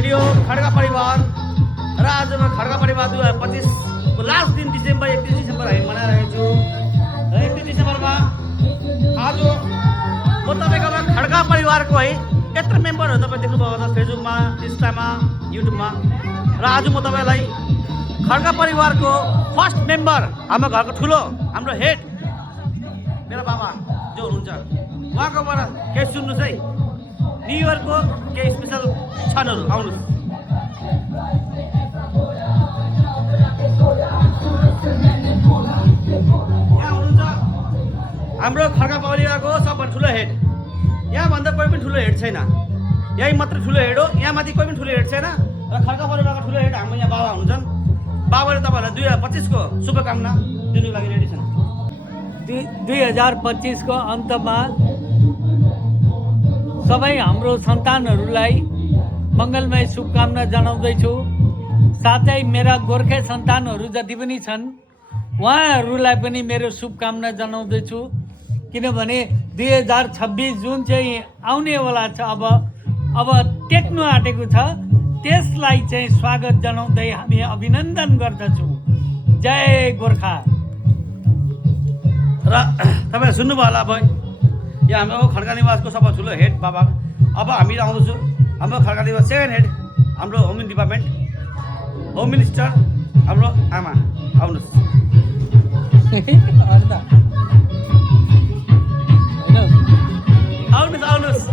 Video Khadka परिवार र आजमा खड्का परिवार 2025 को लास्ट दिन डिसेम्बर 31 डिसेम्बर हामी मनाइरहेको छौँ र 31 डिसेम्बरमा आज म तपाईँकोमा खड्का परिवारको है यत्रो मेम्बरहरू तपाईँ देख्नुभयो होला फेसबुकमा इन्स्टामा युट्युबमा र आज म तपाईँलाई खड्का परिवारको फर्स्ट मेम्बर हाम्रो घरको ठुलो हाम्रो हेड मेरो बाबा जो हुनुहुन्छ उहाँकोबाट केही सुन्नुहोस् है न्यु इयरको केही स्पेसल क्षणहरू आउनुहोस् यहाँ हुनुहुन्छ हाम्रो खड्का परिवारको सबभन्दा ठुलो हेड यहाँभन्दा कोही पनि ठुलो हेड छैन यही मात्र ठुलो हेड हो यहाँ माथि कोही पनि ठुलो हेड छैन र खड्का परिवारको ठुलो हेड हाम्रो यहाँ बाबा हुन्छन् बाबाले तपाईँहरूलाई 2025 को शुभकामना दिनुको लागि रेडी छन् 2025 को अन्तमा सबै हाम्रो सन्तानहरूलाई मङ्गलमय शुभकामना जनाउँदैछु साथै मेरा गोर्खे सन्तानहरू जति पनि छन् उहाँहरूलाई पनि मेरो शुभकामना जनाउँदैछु किनभने 2026 जुन चाहिँ आउनेवाला छ अब टेक्नु आँटेको छ त्यसलाई चाहिँ स्वागत जनाउँदै हामी अभिनन्दन गर्दछौँ जय गोर्खा र तपाईँहरू सुन्नुभयो होला अब यो हाम्रो खड्का निवासको सबभन्दा ठुलो हेड बाबा अब हामी आउँदैछौँ हाम्रो खड्का निवास सेकेन्ड हेड हाम्रो होम डिपार्टमेन्ट होम मिनिस्टर हाम्रो आमा आउनुहोस् आउनुहोस् आउनुहोस्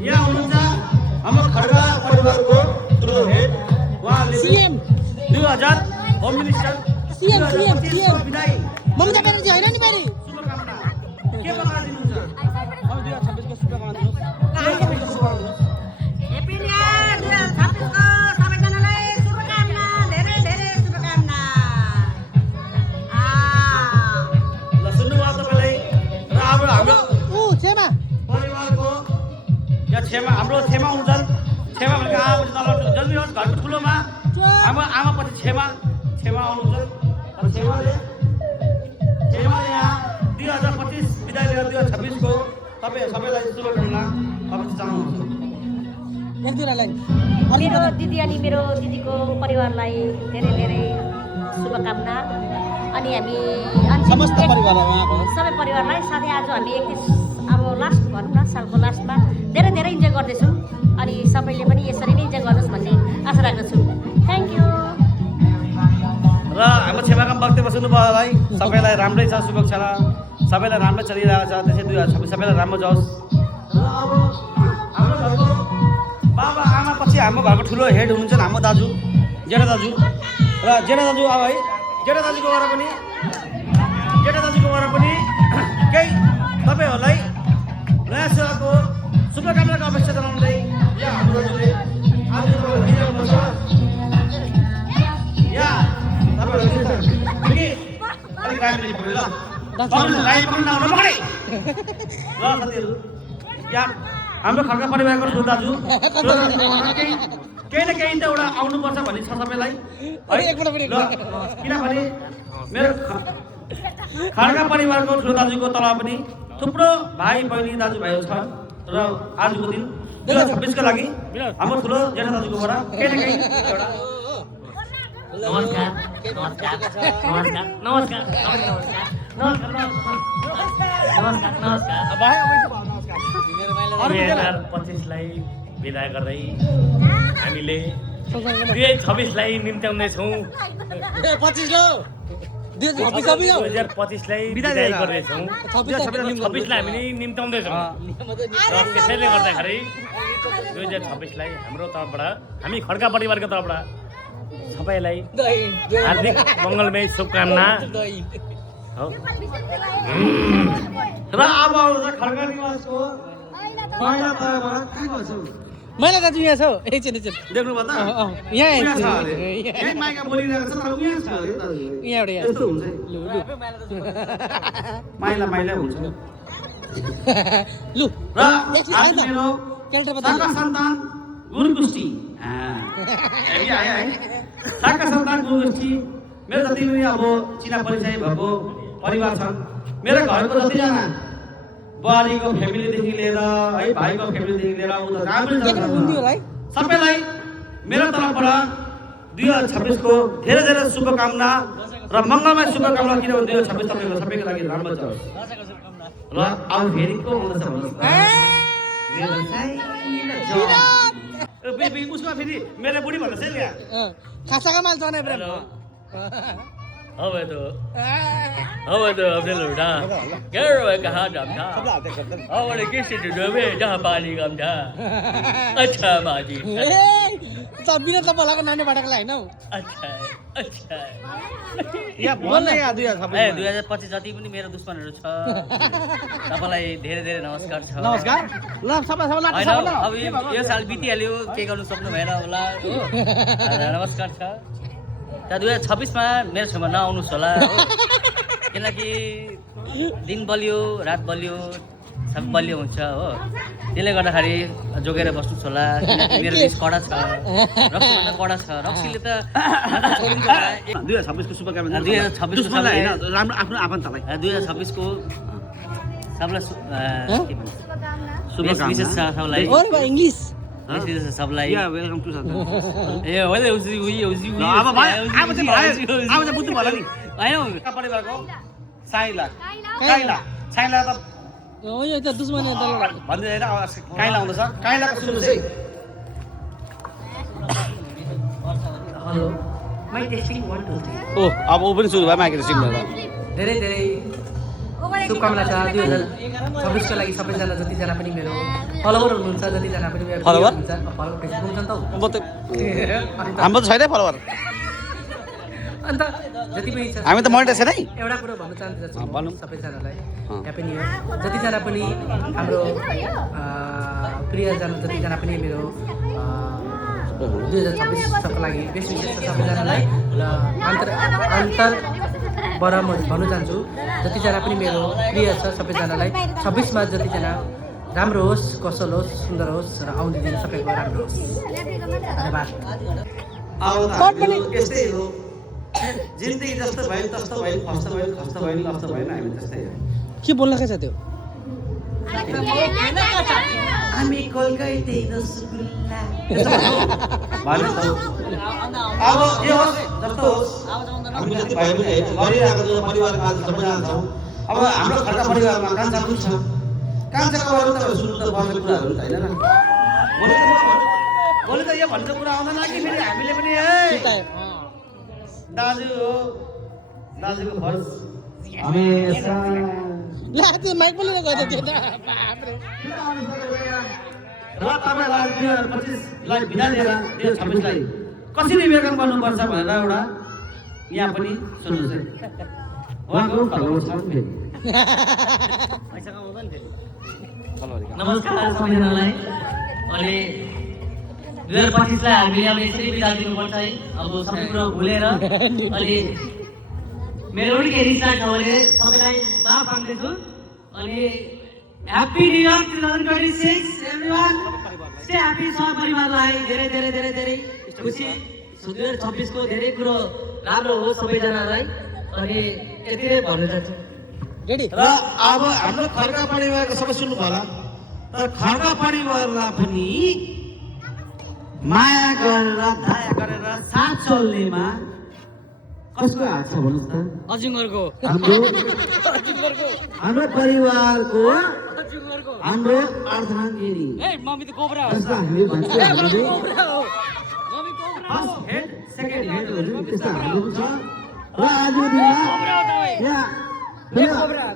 यहाँ हुनुहुन्छ हाम्रो खड्का परिवारको ठुलो हेड उहाँले 2000 होम मिनिस्टर सीएम विदाई ममता ब्यानर्जी होइन नि फेरि शुभकामना के बना दिनुहुन्छ अब 2026 को शुभकामना दिनुहोस् हेप्पी न्यू इयर 2026 को सबैजनालाई शुभकामना धेरै धेरै शुभकामना ल सुन्नुभयो तपाईँलाई र अब हाम्रो छेमा परिवारको यहाँ छेमा हाम्रो छेमा हुन्छन् छेमा भनेको आमापछि तल जल्दी होस् घरको ठुलोमा आमापछि छेमा आउनुहुन्छ र छेमाले यहाँ 2025 विदाई लिएर 2026 को तपाईँ सबैलाई शुभकामना अवश्य चाहनुहुन्छ मेरो दिदी अनि मेरो दिदीको परिवारलाई धेरै धेरै शुभकामना अनि हामी समस्त परिवारलाई उहाँको सबै परिवारलाई साथै आज हामी 31 अब लास्ट भनौँ न सालको लास्टमा धेरै धेरै इन्जोय गर्दैछौँ अनि सबैले पनि यसरी नै इन्जोय गर्नुहोस् भन्ने आशा राख्दछु थ्याङ्क यू र हाम्रो छेमाका वक्तव्य सुन्नुभयो होला है सबैलाई राम्रै छ शुभेच्छा सबैलाई राम्रै चलिरहेको छ त्यसै 2026 सबैलाई राम्रो जाओस् र अब हाम्रो घरको बाबा आमा पछि हाम्रो घरको ठुलो हेड हुनुहुन्छ हाम्रो दाजु जेठा दाजु र जेठा दाजु अब है जेठा दाजुको बाट पनि केही तपाईँहरूलाई नयाँ सेवाको शुभकामनाको अपेक्षा जनाउँदै यहाँ हाम्रो दाजुले आज दिइरहनुपर्छ यहाँ हाम्रो खड्का परिवारको ठुलो दाजु केही न केही त एउटा आउनुपर्छ भन्ने छ सबैलाई किनभने मेरो खड्का परिवारको ठुलो दाजुको तल पनि थुप्रो भाइ बहिनी दाजुभाइहरू छ र आजको दिन 2026 को लागि हाम्रो ठुलो जेठा दाजुकोबाट केही न केही एउटा नमस्कार 2025 लाई बिदा गर्दै हामीले 2026 लाई निम्त्याउँदैछौँ 2025 लाई बिदा गर्दैछौँ 2026 लाई हामी निम्त्याउँदैछौँ र त्यसैले गर्दाखेरि 2026 लाई हाम्रो तर्फबाट हामी खड्का परिवारको तर्फबाट सबैलाई हार्दिक मङ्गलमय शुभकामना हो र अब खड्का निवासको महिला तर्फबाट के गर्छौ महिला दाजु यहाँ छ एकछिन देख्नु भयो त यहाँ यही माइका बोलिरहेको छ तर उहाँ छ अरे दाजु यहाँबाट यस्तो हुन्छ माइला हुन्छ लु र आज मेरो साका सन्तान गुरुकुष्टी हामी आयो है साका सन्तान गुरुकुष्टी मेरो जति पनि अब चिना परिचय भएको परिवार छन् मेरो घरको जतिजना बुहारीको फ्यामिलीदेखि लिएर है भाइको फ्यामिलीदेखि लिएर उता जहाँ पनि के हुन्थ्यो होला है सबैलाई मेरो तर्फबाट 2026 को धेरै धेरै शुभकामना र मङ्गलमय शुभकामना किनभने 2026 तपाईँको सबैको लागि राम्रो जाओस् र अब फेरि को आउँदैछ भन्नुहोस् उसमा फेरि मेरो बुढी भन्नुहोस् है यहाँ खासाका माल छ नि प्रेम अब तो अपने लौटा क्या रो कहाँ जाता और किस में जहाँ पानी कम था अच्छा बाजी बिना तपाईँलाई नानी बाटाको लागि होइन हौ अच्छा अच्छा यहाँ बोल्ने यहाँ 2025 जति पनि मेरो दुश्मनहरू छ तपाईँलाई धेरै धेरै नमस्कार छ नमस्कार ल सबैलाई होइन अब यो साल बितिहाल्यो के गर्नु सक्नु भएन होला हो नमस्कार छ 2026 मा मेरो छेउमा नआउनुहोस् होला हो किनकि दिन बलियो रात बलियो सब बलियो हुन्छ हो त्यसले गर्दाखेरि जोगेर बस्नुहोस् होला किनकि मेरो लिस्ट कडा छ रक्सीभन्दा कडा छ रक्सीले त 2026 को शुभकामना 2026 को होइन राम्रो आफ्नो आफन्तलाई 2026 को सबलाई के भन्छ शुभकामना विशेष छ सबलाई ओरे बा इंग्लिश विशेष छ सबलाई या वेलकम टु सर ए होइन उसी अब भाइ अब चाहिँ बुझ्नु होला नि होइन परिवारको साइला काइला साइला त हो यो त दुश्मन हो दल भन्दै हैन काइला आउँदैछ काइलाको सुन्नुस् है हेलो माइ टेस्टिङ 1 2 3 ओ अब ऊ पनि सुरु भयो माइक टेस्टिङ भएर धेरै धेरै शुभकामना छ 2026 को लागि सबैजना जतिजना पनि मेरो फलोवर हुनुहुन्छ जतिजना पनि मेरो फलोवर? हुन्छ फलोवर फेसबुक हुन्छ नि त म त हाम्रो त छैन फलोवर अन्त जति पनि छ हामी त मोनिटाइज छैन है एउटा कुरो भन्न चाहन्छु भनौँ। सबैजनालाई ह्याप्पी न्यू इयर जतिजना पनि हाम्रो प्रियजन जतिजना पनि मेरो 2026 को लागि बेस्ट विशेष छ सबैजनालाई र अन्तरबाट म भन्न चाहन्छु जतिजना पनि मेरो प्रिय छ सबैजनालाई 26 मा जतिजना राम्रो होस् कसल होस् सुन्दर होस् र आउने दिन सबैको राम्रो होस् धन्यवाद अब त यस्तै हो जिन्दगी जस्तो भयो तस्तो भयो खस्ता भयो खस्ता भयो लस्ता भएन हामी त्यस्तै हो के बोल्न के छ त्यो हामी कोलकाता रसगुल्ला भन्नु त अब जे होस् जस्तो होस् हामी जति भाइ पनि गरिरहेको छ परिवारमा आज सबैजना छौँ अब हाम्रो खर्च परिवारमा कान्छा पनि छ कान्छाको अरू त सुन्नु त बसेको कुराहरू त होइन भोलि त यो भन्छ कुरा आउँदैन कि फेरि हामीले पनि ए दाजु हो दाजुको फर्ज हमेसा ला त्यो माइक बोलेर गयो त्यो त बाप रे र तपाईँलाई 2025 लाई बिदा दिएर 2026 लाई कसरी वेलकम गर्नुपर्छ भनेर एउटा यहाँ पनि सुन्नुहोस् है उहाँको फलोवर छ फेरि पैसा कमाउँदा नि फेरि नमस्कार सबैजनालाई अनि 2025 लाई हामीले अब यसरी बिदा दिनुपर्छ है अब सबै कुरो भुलेर अनि मेरो पनि केही रिसार्ट छ भने सबैलाई माफ माग्दैछु अनि happy new year 2026 everyone stay happy छ परिवारलाई धेरै धेरै धेरै धेरै खुसी 2026 को धेरै कुरो राम्रो होस् सबैजनालाई अनि यति नै भन्न चाहन्छु रेडी र अब हाम्रो खड्का परिवारको सबै सुन्नु होला तर खड्का परिवारलाई पनि माया गरेर दया गरेर साथ चल्नेमा कसको हात छ भन्नुहोस् त अजिङ्गरको हाम्रो परिवारको हाम्रो अर्धाङ्गिनी ए मम्मी त कोब्रा हो जसलाई हामी भन्छौँ हामीले mummy cobra first head second हेडहरू त्यस्तो हाम्रो पनि छ र आजको दिनमा यहाँ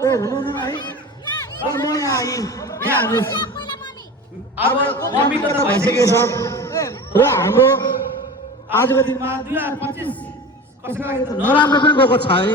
ओ हुनु न है अब म यहाँ आएँ यहाँ हाल्नुहोस् अब मम्मीको त भइसकेको छ र हाम्रो आजको दिनमा 2025 कसैको लागि त नराम्रो पनि गएको छ है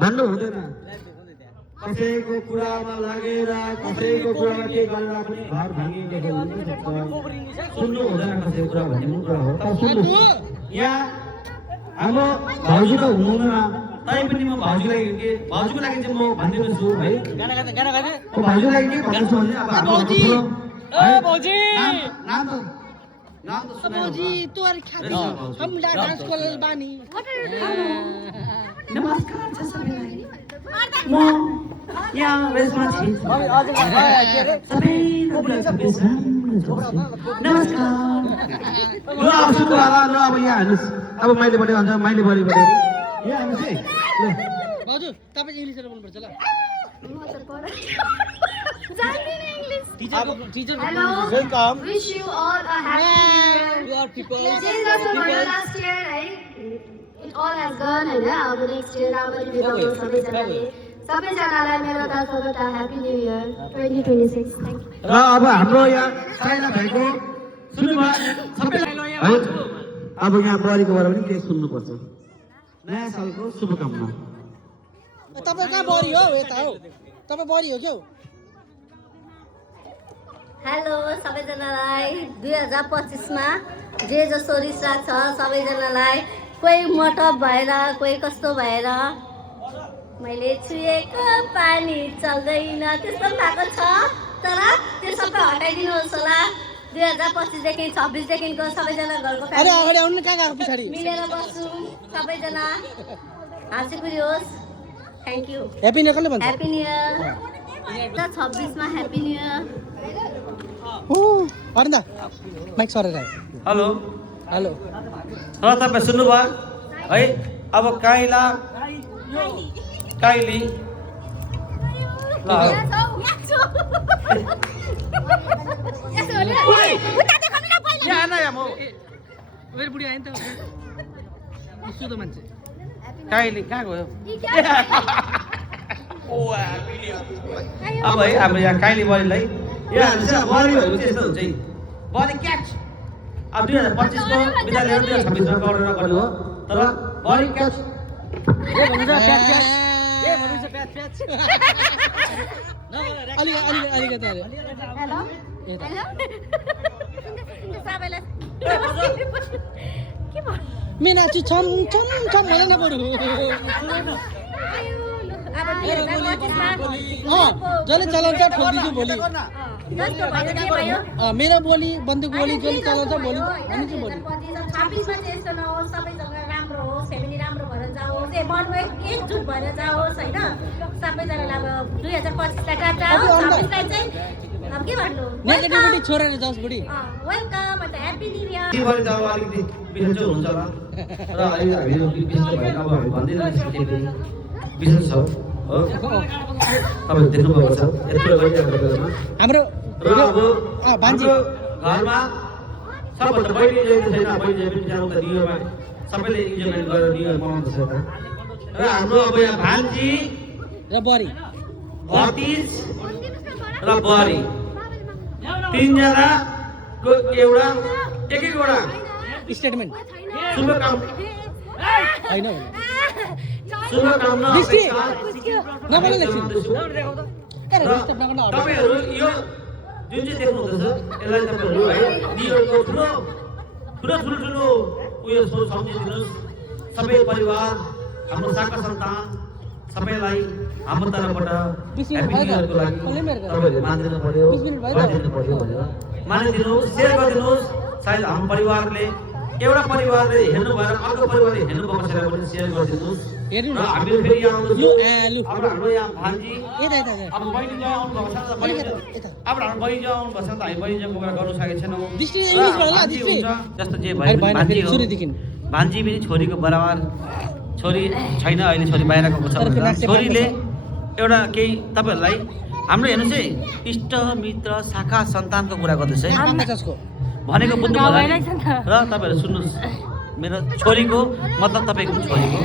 भन्नु हुँदैन कसैको कुरामा लागेर कसैको कुरामा के गरेर पनि घर भाँगिएको हुनसक्छ सुन्नु हुँदैन कसैको कुरा भन्ने पनि कुरा हो तर सुन्नुहोस् यहाँ हाम्रो भाउजू त हुनुहुन्न तैपनि म भाउजूलाई भाउजूको लागि चाहिँ म भनिदिन्छु है गाना गाना म भाउजूको लागि के भन्छु भने अब हाम्रो भाउजी भाउजी नाम त भाउजी तोर खाती हम डांस कोल बानी नमस्कार छ सबैलाई म यहाँ रेसमा छु सबैलाई शुभेच्छा नमस्कार ल अब सुन्नु होला ल अब यहाँ हेर्नुहोस् अब मैले बढी भन्छ मैले बढी यहाँ हेर्नुहोस् है ल भाउजू तपाईँ इङ्ग्लिसबाट बोल्नुपर्छ ल Hello. Welcome Wish you all a happy new year. Since also भयो last year है it all has gone हैन अब next year राम्ररी बिताउनु सबैजनाले सबैजनालाई मेरो तर्फबाट happy new year 2026 thank you र अब हाम्रो यहाँ साइना भाइको सुन्नुभयो सबैलाई है अब यहाँ बढीकोबाट पनि केही सुन्नुपर्छ नयाँ सालको शुभकामना तपाईँ कहाँ बढी हो यता हो तपाईँ बढी हो क्या हेलो सबैजनालाई 2025 मा जे जस्तो रिस राग छ सबैजनालाई कोही मोटप भएर कोही कस्तो भएर मैले छुएको पानी चल्दैन त्यस्तो भएको छ तर त्यो सबै हटाइदिनुहोस् होला 2025 देखि 26 देखिको सबैजना घरको अरे अगाडि आउनु कहाँ गएको पछाडि मिलेर बस्छौँ सबैजना हाँसी खुसी होस् थ्याङ्क यू ह्याप्पी न्यू कसले भन्छ ह्याप्पी न्यू इयर 26 मा ह्याप्पी न्यू इयर अरे माइक सरेर आयो हेलो हेलो र तपाईँ सुन्नुभयो है अब काइला काइली ल यहाँ न यहाँ म मेरो बुढी आयो नि त सुतो मान्छे काइली कहाँ गयो अब है हाम्रो यहाँ काइली बडीलाई यहाँ बडीहरू चाहिँ यस्तो हुन्छ है बडी क्याच अब 2025 को बिदा लिएर 2026 मा गरेर गर्नु हो तर बडी क्याच अलिकति अरे हेलो हेलो सबैलाई के भयो मिनाची छम छम छम भने न बरु जसले चलाउँछ ठोकिदिन्छु भोलि मेरो बोली बन्दुक बोली जसले चलाउँछ भोलि भनिदिन्छु भोलि 26 मा त्यस्तो नहोस् सबैजना राम्रो होस् फ्यामिली राम्रो भएर जाओस् मनमै एकजुट भएर जाओस् होइन सबैजनालाई अब 2025 लाई काट्छ 26 लाई चाहिँ अब के भन्नु नेगेटिभिटी छोडेर जाओस् बुढी वेलकम अन्त ह्याप्पी न्यू इयर के भने चाहिँ अब अलिकति बिसन्चो हुन्छ होला र अहिले हामीहरू बिसन्चो भएर अब हामी भन्दैन बिसन्चो छ हो तपाईँ देख्नुभएको छ यत्रो गइरहेको बेलामा हाम्रो र अब भान्जी घरमा सबभन्दा पहिले जहिले छैन पहिले पनि जानु त न्युयरमा सबैले इन्जोयमेन्ट गरेर न्युयर मनाउँदैछ त र हाम्रो अब यहाँ भान्जी र बरी भतिज र बरी तिनजनाको एउटा एक एकवटा स्टेटमेन्ट शुभकामना होइन शुभकामना दृष्टि अपेक्षा नबोल्ने लेख्छु गर्दछु। अरे डिस्टर्ब नगर्नु अगाडि तपाईहरु यो जुन चाहिँ देख्नुहुँदैछ यसलाई तपाईहरु है न्युयरको ठुलो ठुलो ठुलो ठुलो उयो सम्झिदिनुहोस् सबै परिवार हाम्रो साका सन्तान सबैलाई हाम्रो तर्फबाट ह्यापी न्युयरको लागि तपाईहरुले मानिदिनु पर्यो गरिदिनु पर्यो भनेर मानिदिनुहोस् सेयर गरिदिनुहोस् सायद हाम्रो परिवारले एउटा परिवारले हेर्नु भएर अर्को परिवारले हेर्नु भएको छैन भने सेयर गरिदिनुहोस् हेर्नु र हामीहरू फेरि यहाँ आउँदैछौँ लु लु अब हाम्रो यहाँ भान्जी यता यता अब बहिनी जहाँ आउनु भएको छ त बहिनी अब हाम्रो बहिनी जहाँ आउनु भएको छ त हामी बहिनी जहाँको कुरा गर्नु सकेको छैनौँ दृष्टि इङ्ग्लिसबाट ल भान्जी दृष्टि हुन्छ, जस्तो जे अहिले भए पनि भएन भान्जी फेरि हो सुरुदेखि भान्जी पनि छोरीको बराबर छोरी छैन अहिले छोरी बाहिर गएको छ तर भनेर नाच्ने छोरीले एउटा केही तपाईँहरूलाई हाम्रो हेर्नुहोस् है इष्ट मित्र शाखा सन्तानको कुरा गर्दैछ है पचासको भनेको बुझ्नु होला नि? र तपाईँहरू सुन्नुहोस् मेरो छोरीको मतलब तपाईँको छोरीको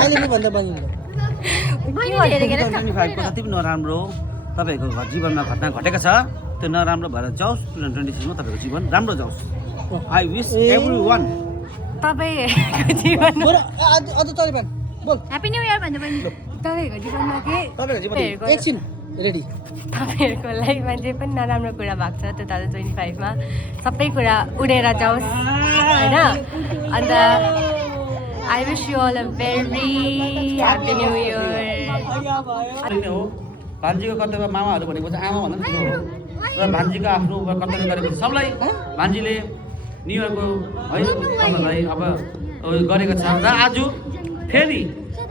अहिले के भन्दा बनिन्छ 2025 को जति पनि नराम्रो तपाईँहरूको जीवनमा घटना घटेको छ त्यो नराम्रो भएर जाओस् 2026 मा तपाईँको जीवन राम्रो जाओस् आई विश एभ्रीवन तपाईहरुको जीवन बरु अझ तरिबान बोल ह्यापी न्यू इयर भन्नु पनि तपाईहरुको जीवनमा के तपाईँको जीवन एकछिन रेडी तपाईहरुको लाइफमा जे पनि नराम्रो कुरा भएको छ 2025 मा सबै कुरा उडेर जाओस् हैन अन्त I wish you all a very happy new year हो भान्जीको कर्तव्य मामाहरू भनेको चाहिँ आमा भन्दा पनि ठुलो हो र भान्जीको आफ्नो कर्तव्य गरेको सबलाई भान्जीले न्यु इयरको है तपाईँलाई अब गरेको छ र आज फेरि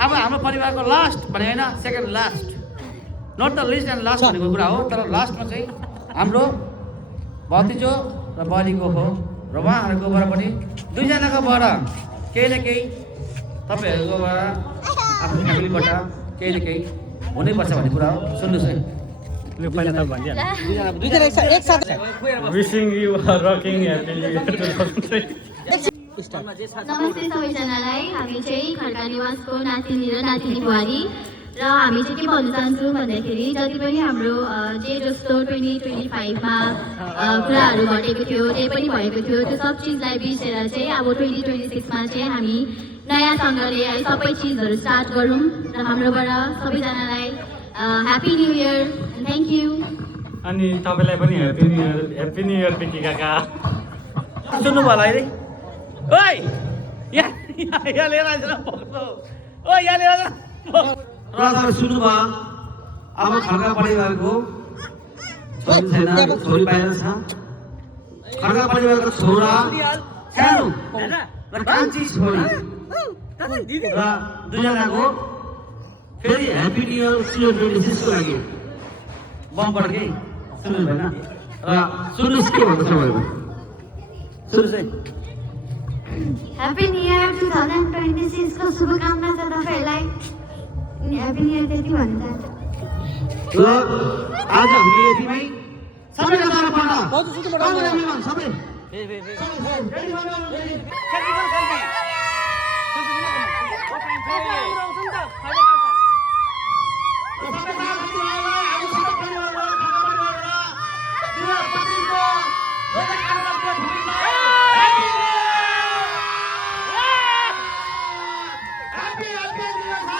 अब हाम्रो परिवारको लास्ट भने होइन, second last, not the least and last भनेको कुरा हो। तर लास्टमा चाहिँ हाम्रो भतिजो र बडीको हो र उहाँहरूकोबाट पनि दुईजनाकोबाट केही न केही तपाईँहरूकोबाट आफ्नो फ्यामिलीबाट केही न केही हुनैपर्छ भन्ने कुरा हो। सुन्नुहोस् है, दुईजना एकसाथ Wishing you a rocking happy new year 2020. नमस्ते सबैजनालाई। हामी चाहिँ खड्का निवासको नातिनी र नातिनी बुहारी र हामी चाहिँ के भन्न चाहन्छौँ भन्दाखेरि जति पनि हाम्रो जे जस्तो 2025मा कुराहरू घटेको थियो, जे पनि भएको थियो, त्यो सब चिजलाई बिर्सेर चाहिँ अब 2026मा चाहिँ हामी नयाँसँगले है सबै चिजहरू स्टार्ट गरौँ र हाम्रोबाट सबैजनालाई happy new year, thank you. अनि तपाईँलाई पनि ह्याप्पी न्यु इयर पिकी काका। सुन्नु भयो है? ओइ यहाँ लिएर आइज न भक्तो। ओ यहाँ लिएर आइज न। र तपाईँ सुन्नुभयो, अब खड्का परिवारको छोरी छैन, छोरी बाहिर छ। खड्का परिवारको छोरा सानो र कान्छी छोरी र दुईजनाको फेरि ह्याप्पी न्यु इयर 2026 को लागि बम्पर के सुन्नु भएन र सुन्नुहोस् के भन्छ तपाईँहरू, सुन्नुहोस् है। ह्याप्पी न्यु इयर 2026 को शुभकामना छ तपाईँहरूलाई। ह्याप्पी न्यु इयर त्यति भन्न चाहन्छु। ल आज हामीले यतिमै सबैका तर्फबाट सबै Happy New Year!